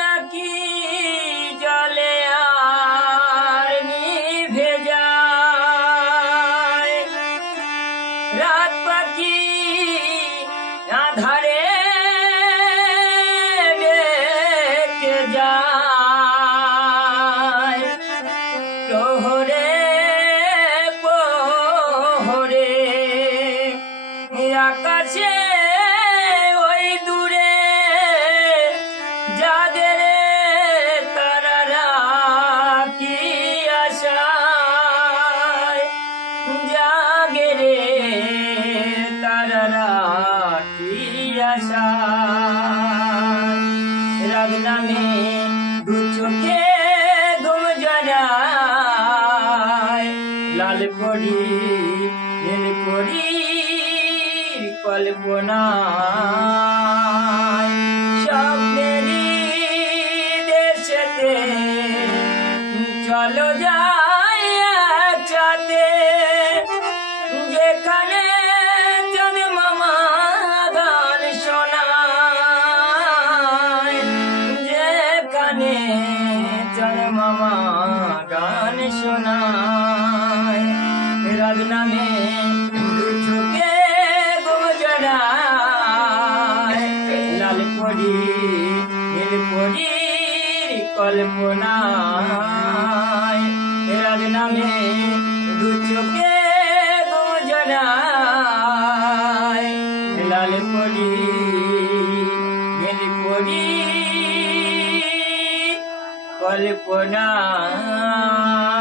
নাকি জলে আর নিভে যায়, রাত পাখি আধারে ডেকে যায়, প্রহরে প্রহরে আকাশে ওই দূরে যাদের তারারা কি আশায়, জাগে রে তারারা কি আশায়। রাগ নামে দু চোখে ঘুম জড়ায়, লাল পরি নীল পরি কল্পনায়, স্বপ্নেরই দেশেতে চলো যাই একসাথে, যেখানে চাঁদ মামা গান শোনায়, যেখানে চাঁদ মামা গান শোনায়। রাগ নামে দু চোখে লাল পরি নীল পরির কল্পনায়, রাগ নামে দু চোখে গুজরায়, লাল পরি নীল পরি কল্পনায়।